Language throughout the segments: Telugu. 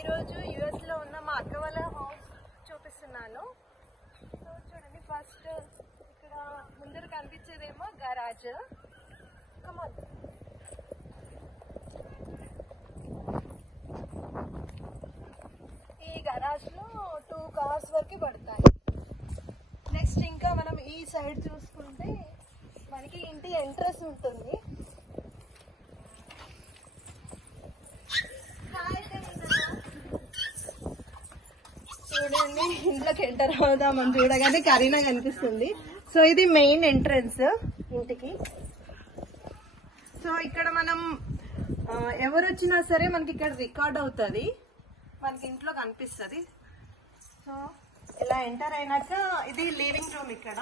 ఈరోజు యుఎస్ లో ఉన్న మా అక్క వాళ్ళ హౌస్ చూపిస్తున్నాను. సో చూడండి, ఫస్ట్ ఇక్కడ ముందర కనిపించేదేమో గరాజ్. కమాన్, ఈ గరాజ్ లో 2 కార్స్ వరకు పడతాయి. నెక్స్ట్ ఇంకా మనం ఈ సైడ్ చూసుకుంటే మనకి ఇంటి ఎంట్రన్స్ ఉంటుంది. చూడండి, ఇంట్లోకి ఎంటర్ అవుదామని చూడగానే కరీనా కనిపిస్తుంది. సో ఇది మెయిన్ ఎంట్రన్స్ ఇంటికి. సో ఇక్కడ మనం ఎవరు వచ్చినా సరే మనకి ఇక్కడ రికార్డ్ అవుతుంది, మనకి ఇంట్లో కనిపిస్తుంది. సో ఇలా ఎంటర్ అయినాక ఇది లివింగ్ రూమ్. ఇక్కడ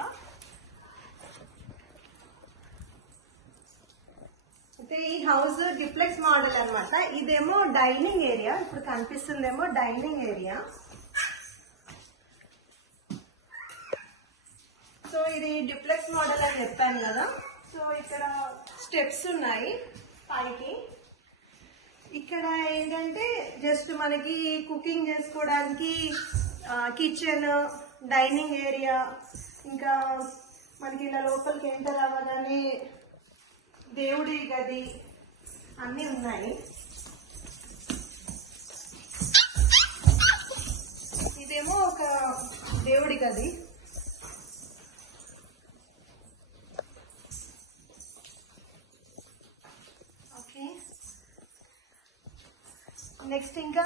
అయితే ఈ హౌస్ డిప్లెక్స్ మోడల్ అన్నమాట. ఇదేమో డైనింగ్ ఏరియా, ఇప్పుడు కనిపిస్తుందేమో డైనింగ్ ఏరియా. సో ఇది డిప్లెక్స్ మోడల్ అని చెప్పాను కదా. సో ఇక్కడ స్టెప్స్ ఉన్నాయి పైకి. ఇక్కడ ఏంటంటే జస్ట్ మనకి కుకింగ్ చేసుకోవడానికి కిచెన్, డైనింగ్ ఏరియా, ఇంకా మనకి ఇలా లోపలికి ఎంటర్ అవ్వగానే దేవుడి గది అన్నీ ఉన్నాయి. ఇదేమో ఒక దేవుడి గది. నెక్స్ట్ ఇంకా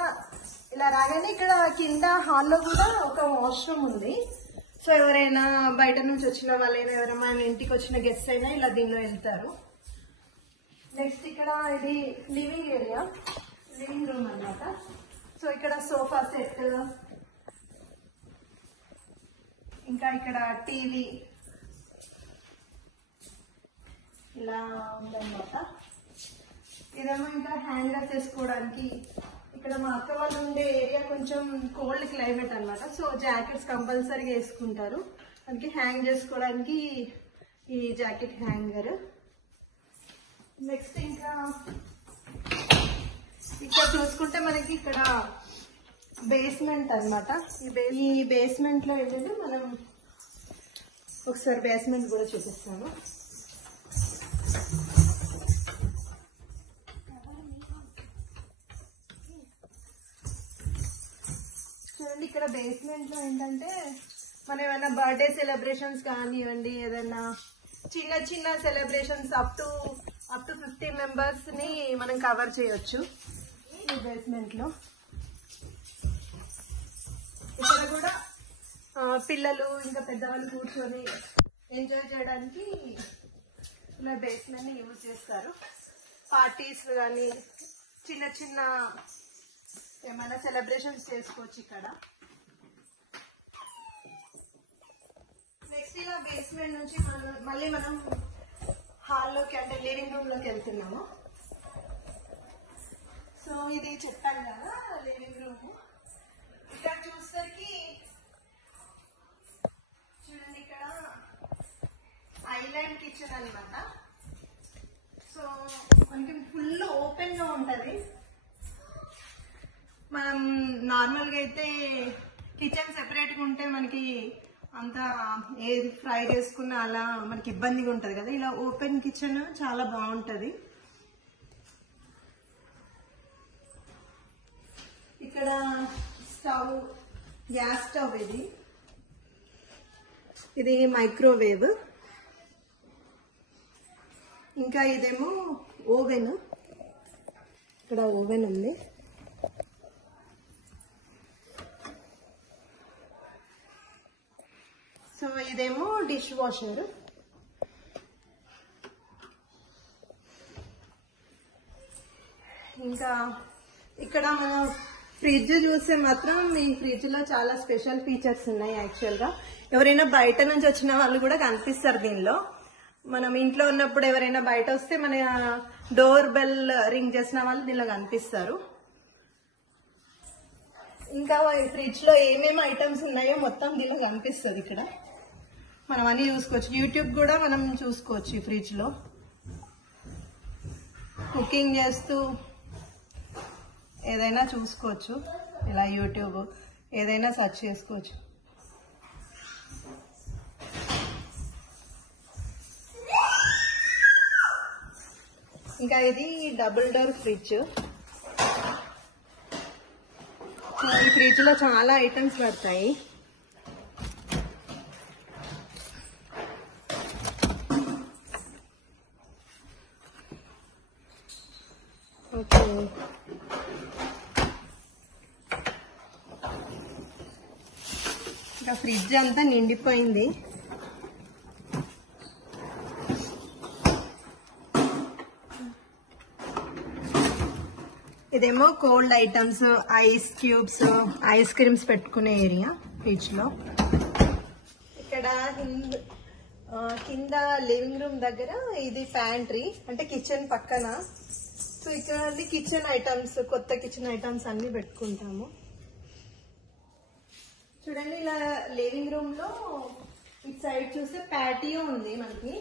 ఇలా రాగానే ఇక్కడ కింద హాల్లో కూడా ఒక వాష్రూమ్ ఉంది. సో ఎవరైనా బయట నుంచి వచ్చిన వాళ్ళైనా, ఎవరైనా ఇంటికి వచ్చిన గెస్ట్ అయినా ఇలా దీనిలో వెళ్తారు. నెక్స్ట్ ఇక్కడ ఇది లివింగ్ ఏరియా, లివింగ్ రూమ్ అన్నమాట. సో ఇక్కడ సోఫా సెట్, ఇంకా ఇక్కడ టీవీ ఇలా ఉందన్నమాట. ఇదేమో ఇంకా హ్యాంగర్ చేసుకోవడానికి. ఇక్కడ మా అక్క వాళ్ళు ఉండే ఏరియా కొంచెం కోల్డ్ క్లైమేట్ అన్నమాట. సో జాకెట్స్ కంపల్సరీగా వేసుకుంటారు. అందుకే హ్యాంగ్ చేసుకోవడానికి ఈ జాకెట్ హ్యాంగర్. నెక్స్ట్ ఇంకా ఇక్కడ చూసుకుంటే మనకి ఇక్కడ బేస్మెంట్ అన్నమాట. ఈ బేస్మెంట్ లో ఏంటంటే మనం ఒకసారి బేస్మెంట్ కూడా చూపిస్తాను. చూడండి, ఇక్కడ బేస్మెంట్ లో ఏంటంటే మనం ఏమైనా బర్త్డే సెలబ్రేషన్స్ కానివ్వండి, ఏదైనా చిన్న చిన్న సెలబ్రేషన్స్ అప్ టు 50 మెంబర్స్ ని మనం కవర్ చేయొచ్చు ఈ బేస్మెంట్ లో. ఇక్కడ కూడా పిల్లలు ఇంకా పెద్దవాళ్ళు కూర్చొని ఎంజాయ్ చేయడానికి ఇలా బేస్మెంట్ ని యూజ్ చేస్తారు. పార్టీస్ కానీ చిన్న చిన్న ఏమైనా సెలబ్రేషన్స్ చేసుకోవచ్చు ఇక్కడ. నెక్స్ట్ ఇలా బేస్మెంట్ నుంచి మళ్ళీ మనం హాల్లోకి అంటే లివింగ్ రూమ్ లోకి వెళ్తున్నాము. సో ఇది చెప్పాను కదా లివింగ్ రూమ్. ఇక్కడ చూసేసరికి చూడండి, ఇక్కడ ఐలాండ్ కిచెన్ అన్నమాట. సో మనకి ఫుల్ ఓపెన్ గా ఉంటది. మనం నార్మల్ గా అయితే కిచెన్ సెపరేట్ గా ఉంటే మనకి అంతా ఏది ఫ్రై చేసుకున్నా అలా మనకి ఇబ్బందిగా ఉంటది కదా. ఇలా ఓపెన్ కిచెన్ చాలా బాగుంటది. ఇక్కడ స్టవ్, గ్యాస్ స్టవ్, ఇది మైక్రోవేవ్. ఇంకా ఇదేమో ఓవెన్, ఇక్కడ ఓవెన్ ఉంది. సో ఇదేమో డిష్ వాషర్. ఇంకా ఇక్కడ ఫ్రిడ్జ్ చూస్తే మాత్రం ఈ ఫ్రిడ్జ్ లో చాలా స్పెషల్ ఫీచర్స్ ఉన్నాయి. యాక్చువల్ గా ఎవరైనా బయట నుంచి వచ్చిన వాళ్ళు కూడా కనిపిస్తారు దీనిలో. మనం ఇంట్లో ఉన్నప్పుడు ఎవరైనా బయట వస్తే మన డోర్ బెల్ రింగ్ చేసిన వాళ్ళు దీనిలో కనిపిస్తారు. ఇంకా ఈ ఫ్రిడ్జ్ లో ఏమేమి ఐటమ్స్ ఉన్నాయో మొత్తం దీనిలో కనిపిస్తుంది. ఇక్కడ మనం అన్ని చూసుకోవచ్చు. యూట్యూబ్ కూడా మనం చూసుకోవచ్చు ఈ ఫ్రిడ్జ్ లో. కుకింగ్ చేస్తూ ఏదైనా చూసుకోవచ్చు. ఇలా యూట్యూబ్ ఏదైనా సెర్చ్ చేసుకోవచ్చు. ఇంకా ఇది డబుల్ డోర్ ఫ్రిడ్జ్. ఈ ఫ్రిడ్జ్ లో చాలా ఐటమ్స్ పడతాయి. ఓకే, ఇంకా ఫ్రిడ్జ్ అంతా నిండిపోయింది. ఇదేమో cold items, ice cubes, ice creams పెట్టుకునే ఏరియా ఫ్రిడ్జ్ లో. ఇక్కడ కింద లివింగ్ రూమ్ దగ్గర ఇది ప్యాంట్రీ, అంటే కిచెన్ పక్కన. సో ఇక్కడ కిచెన్ ఐటమ్స్, కొత్త కిచెన్ ఐటమ్స్ అన్ని పెట్టుకుంటాము. చూడండి, ఇలా లివింగ్ రూమ్ లో ఇటు సైడ్ చూస్తే ప్యాటియో ఉంది మనకి.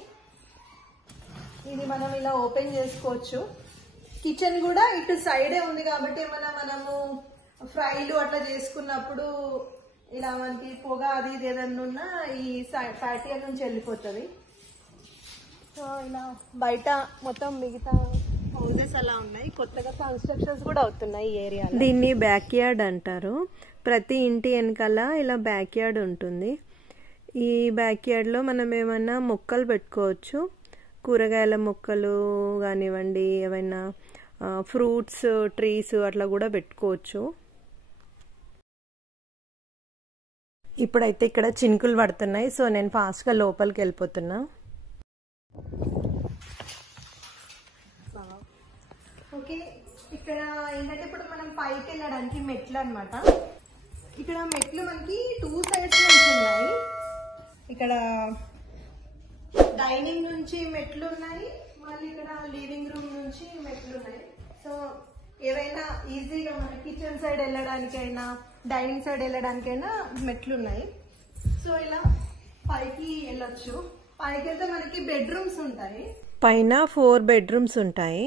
ఇది మనం ఇలా ఓపెన్ చేసుకోవచ్చు. కిచెన్ కూడా ఇటు సైడే ఉంది కాబట్టి మనము ఫ్రైలు అట్లా చేసుకున్నప్పుడు ఇలా మనకి పొగ అది ఇది ఏదన్నా ఉన్నా ఈ ప్యాటియో నుంచి వెళ్ళిపోతుంది. సో ఇలా బయట మొత్తం మిగతా హౌసెస్ అలా ఉన్నాయి. కొత్తగా కన్స్ట్రక్షన్స్ కూడా అవుతున్నాయి ఈ ఏరియాలో. దీన్ని బ్యాక్ యార్డ్ అంటారు. ప్రతి ఇంటి వెనకాల ఇలా బ్యాక్ యార్డ్ ఉంటుంది. ఈ బ్యాక్ యార్డ్లో మనం ఏమన్నా మొక్కలు పెట్టుకోవచ్చు. కూరగాయల మొక్కలు కానివ్వండి, ఏమైనా ఫ్రూట్స్ ట్రీస్ అట్లా కూడా పెట్టుకోవచ్చు. ఇప్పుడైతే ఇక్కడ చినుకులు పడుతున్నాయి, సో నేను ఫాస్ట్గా లోపలికి వెళ్ళిపోతున్నా. ఓకే, ఇక్కడ ఏంటంటే ఇప్పుడు మనం పైకి వెళ్ళడానికి మెట్లు అన్నమాట. ఇక్కడ మెట్లు మనకి 2 సైడ్స్ నుంచి ఉన్నాయి. ఇక్కడ డైనింగ్ నుంచి మెట్లు ఉన్నాయి, మళ్ళీ ఇక్కడ లివింగ్ రూమ్ నుంచి మెట్లు ఉన్నాయి. సో ఏవైనా ఈజీగా మన కిచెన్ సైడ్ వెళ్ళడానికైనా డైనింగ్ సైడ్ వెళ్ళడానికైనా మెట్లు ఉన్నాయి. సో ఇలా పైకి వెళ్ళొచ్చు. పైకి వెళ్తే మనకి బెడ్రూమ్స్ ఉంటాయి. పైన 4 బెడ్రూమ్స్ ఉంటాయి.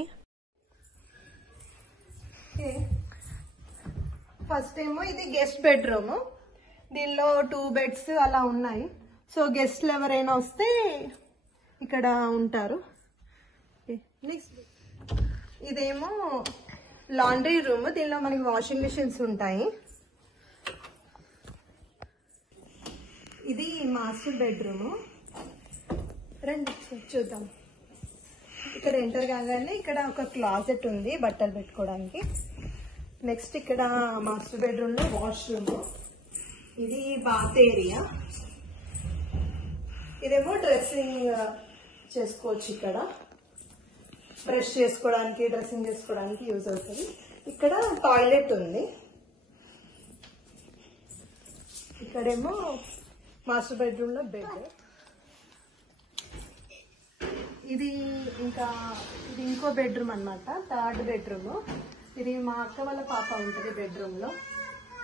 ఫస్ట్ ఏమో ఇది గెస్ట్ బెడ్రూమ్. దీనిలో 2 బెడ్స్ అలా ఉన్నాయి. సో గెస్ట్లు ఎవరైనా వస్తే ఇక్కడ ఉంటారు. నెక్స్ట్ ఇదేమో లాండ్రీ రూమ్. దీనిలో మనకి వాషింగ్ మిషన్స్ ఉంటాయి. ఇది మాస్టర్ బెడ్రూమ్. రండి చూద్దాం. ఇక్కడ ఎంటర్ కాగానే ఇక్కడ ఒక క్లాజెట్ ఉంది బట్టలు పెట్టుకోవడానికి. నెక్స్ట్ ఇక్కడ మాస్టర్ బెడ్రూమ్ లో వాష్రూమ్. ఇది బాత్ ఏరియా. ఇదేమో డ్రెస్సింగ్ చేసుకోవచ్చు. ఇక్కడ బ్రష్ చేసుకోవడానికి, డ్రెస్సింగ్ చేసుకోవడానికి యూజ్ అవుతుంది. ఇక్కడ టాయిలెట్ ఉంది. ఇక్కడేమో మాస్టర్ బెడ్రూమ్ లో బెడ్. ఇది ఇంకో బెడ్రూమ్ అన్నమాట, 3rd బెడ్రూమ్. ఇది మా అక్క వాళ్ళ పాప ఉంటుంది బెడ్రూమ్ లో.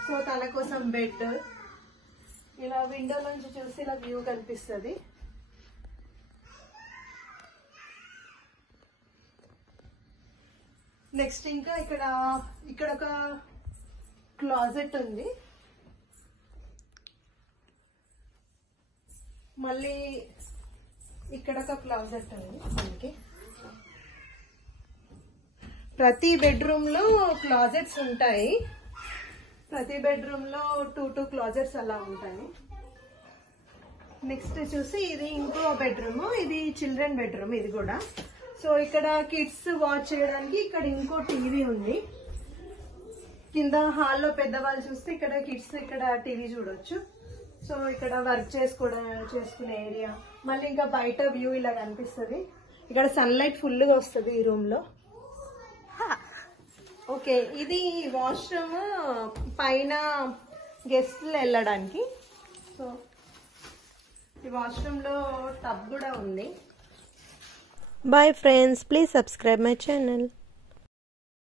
సో తన కోసం బెడ్. ఇలా విండో నుంచి చూసి ఇలా వ్యూ కనిపిస్తుంది. నెక్స్ట్ ఇంకా ఇక్కడ ఒక క్లాజెట్ ఉంది. మళ్ళీ ఇక్కడ ఒక క్లాజెట్ ఉంది. మనకి ప్రతి బెడ్రూమ్ లో క్లాజెట్స్ ఉంటాయి. ప్రతి బెడ్రూమ్ లో 2 క్లాజెట్స్ అలా ఉంటాయి. నెక్స్ట్ చూసి ఇది ఇంకో బెడ్రూమ్. ఇది చిల్డ్రన్ బెడ్రూమ్ ఇది కూడా. సో ఇక్కడ కిడ్స్ వాచ్ చేయడానికి ఇక్కడ ఇంకో టీవీ ఉంది. కింద హాల్లో పెద్దవాళ్ళు చూస్తే ఇక్కడ కిడ్స్ ఇక్కడ టీవీ చూడొచ్చు. సో ఇక్కడ వర్క్ చేసుకునే ఏరియా. మళ్ళీ ఇంకా బయట వ్యూ ఇలా కనిపిస్తుంది. ఇక్కడ సన్లైట్ ఫుల్ గా వస్తుంది ఈ రూమ్ లో. ఓకే, ఇది వాష్రూమ్ పైన గెస్ట్లు వెళ్ళడానికి. సో ఈ వాష్రూమ్ లో టబ్ కూడా ఉంది. Bye friends, please subscribe my channel.